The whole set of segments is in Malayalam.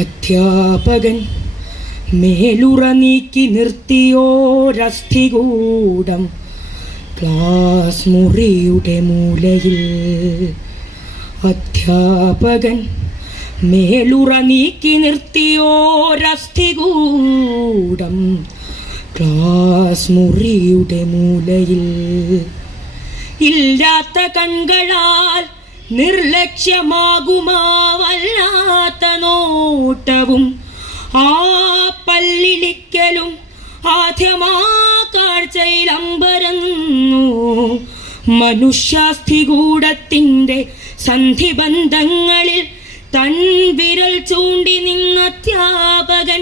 അധ്യാപകൻ മേലുറ നീക്കി നിർത്തിയോരസ്ഥികൂടം ക്ലാസ് മുറിയുടെ മൂലയിൽ. അധ്യാപകൻ മേലുറ നീക്കി നിർത്തിയോരസ്ഥികൂടം ക്ലാസ് മുറിയുടെ മൂലയിൽ. ഇല്ലാത്ത കൺകളാൽ നിർലക്ഷ്യമാകുമാ വല്ലാത്ത നോട്ടവും ആ പല്ലിളിക്കലും ആദ്യമാ കാഴ്ചയിൽ അമ്പരന്നു. മനുഷ്യാസ്ഥികൂടത്തിൻ്റെ സന്ധിബന്ധങ്ങളിൽ തൻവിരൽ ചൂണ്ടി നിന്ന അധ്യാപകൻ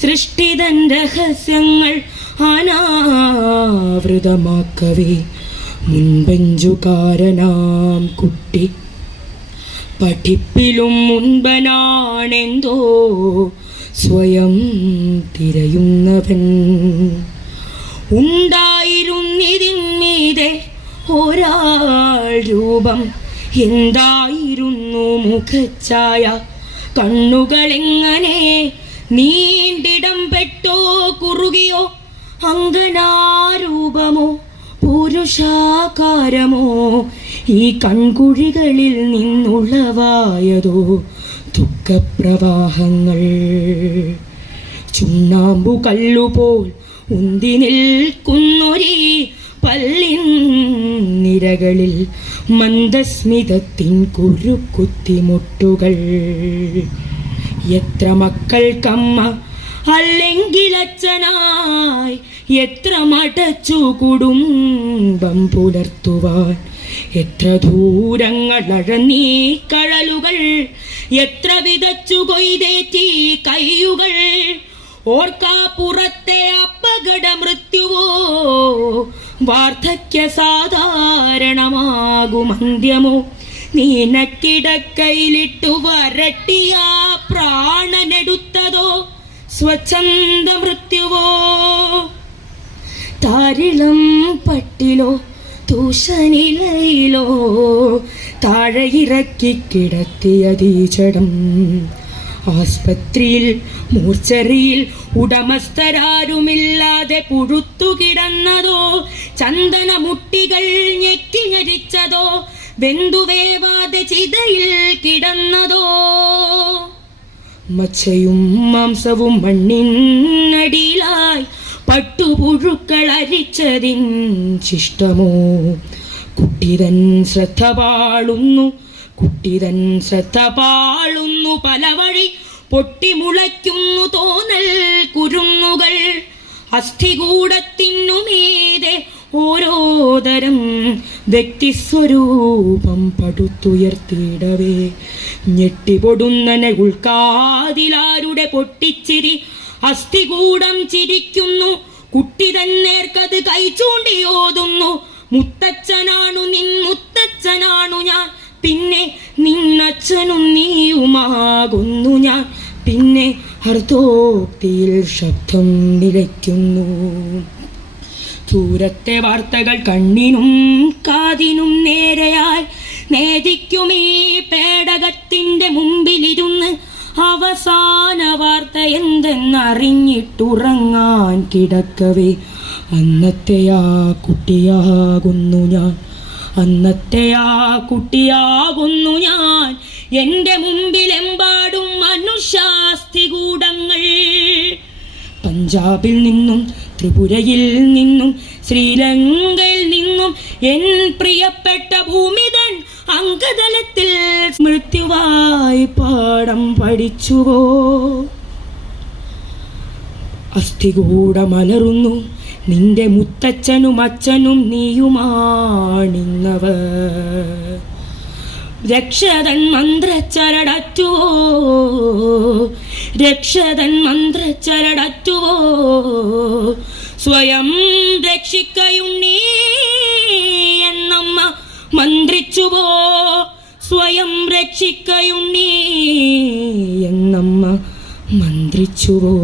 സൃഷ്ടിതൻ രഹസ്യങ്ങൾ അനാവൃതമാക്കവേ മുൻപെഞ്ചുകാരനാം കുട്ടി പഠിപ്പിലും മുൻപനാണെന്തോ സ്വയം തിരയുന്നവൻ. ഉണ്ടായിരുന്നിതിന്മീതെ ഒരാൾ രൂപം, എന്തായിരുന്നു മുഖച്ഛായ, കണ്ണുകളെങ്ങനെ നീണ്ടിടം പെട്ടോ കുറുകിയോ, അങ്കനാരൂപമോ പുരുഷാകാരമോ, ഈ കൺകുഴികളിൽ നിന്നുളവായതോ ദുഃഖപ്രവാഹങ്ങൾ. ചുണ്ണാമ്പു കല്ലുപോൽ ഉന്തി നിൽക്കുന്നൊരീ പല്ലിൻ നിരകളിൽ മന്ദസ്മിതത്തിൻ കുരുക്കുത്തിമുട്ടുകൾ. എത്ര മക്കൾക്കമ്മ അല്ലെങ്കിൽ അച്ഛനായി, എത്ര മടച്ചു കുടുംബം പുലർത്തുവാൻ, എത്ര ദൂരങ്ങൾ അഴന്നീ കഴലുകൾ, എത്ര വിതച്ചു കൊയ്തേറ്റി കയ്യുകൾ. ഓർക്കാപ്പുറത്തെ അപകട മൃത്യുവോ വാർദ്ധക്യ സാധാരണമാകും അന്ത്യമോ, നീനക്കിടക്കയിലിട്ടു വരട്ടിയ പ്രാണനെടുത്തതോ സ്വച്ഛന്ത മൃത്യുവോ. താരിളം പട്ടിലോ തൂഷനിലയിലോ താഴെ ഇറക്കി കിടത്തിയതീ ജഡം. ആസ്പത്രിയിൽ മൂർച്ചറിയിൽ ഉടമസ്ഥരാരുമില്ലാതെ പുഴുത്തു കിടന്നതോ, ചന്ദന മുട്ടികൾ ഞെക്കി ഞെരിച്ചതോ, വെന്തുവേവാതെ ചിതയിൽ കിടന്നതോ. മച്ചയും മാംസവും മണ്ണിനടിയിലായി പട്ടുപുഴുക്കൾ അരിച്ചതിൻ ശിഷ്ടമോ. കുട്ടിതൻ ശ്രദ്ധ പാളുന്നു, കുട്ടിതൻ ശ്രദ്ധ പാളുന്നു, പല വഴി പൊട്ടിമുളയ്ക്കുന്നു തോന്നൽ കുരുന്നുകൾ. അസ്ഥികൂടത്തിനുമീതെ ഓരോ തരം വ്യക്തിസ്വരൂപം പടുത്തുയർത്തിയിടവേ ഞെട്ടിപൊടുന്നന ഉൾക്കാതിലാരുടെ പൊട്ടിച്ചിരി. അസ്ഥികൂടം ചിരിക്കുന്നു, കുട്ടി തന്നേർക്കത് കൈ ചൂണ്ടിയോതുന്നു. മുത്തച്ഛനാണു നിൻ മുത്തച്ഛനാണു ഞാൻ, പിന്നെ നിന്നച്ഛനും നീയുമാകുന്നു ഞാൻ. പിന്നെ അർദ്ധോക്തിയിൽ ശബ്ദം നിലയ്ക്കുന്നു. ദൂരത്തെ വാർത്തകൾ കണ്ണിനും കാതിനും നേരെയായി നേദിക്കുമീ പേടകത്തിൻ്റെ മുമ്പിലിരുന്ന്. അവസാന വാർത്ത എന്തെന്നറിഞ്ഞിട്ടുറങ്ങാൻ കിടക്കവേ അന്നത്തെ ആ കുട്ടിയാകുന്നു ഞാൻ, അന്നത്തെ ആ കുട്ടിയാകുന്നു ഞാൻ. എൻ്റെ മുമ്പിലെമ്പാടും മനുഷ്യാസ്ഥികൂടങ്ങൾ. പഞ്ചാബിൽ നിന്നും ത്രിപുരയിൽ നിന്നും ശ്രീലങ്കയിൽ നിന്നും എൻ പ്രിയപ്പെട്ട ഭൂമിതൻ അങ്കതലത്തിൽ മൃത്യുവായി പാഠം പഠിച്ചുവോ. അസ്ഥികൂടമലറുന്നു, നിന്റെ മുത്തച്ഛനും അച്ഛനും നീയുമാണിന്നവർ. രക്ഷതൻ മന്ത്രച്ചരടറ്റുവോ, രക്ഷതൻ മന്ത്രച്ചരടറ്റുവോ. സ്വയം രക്ഷിക്കയുണ്ണീ എന്നമ്മ മന്ത്രിച്ചുവോ, സ്വയം രക്ഷിക്കയുണ്ണീ എന്നമ്മ മന്ത്രിച്ചുവോ.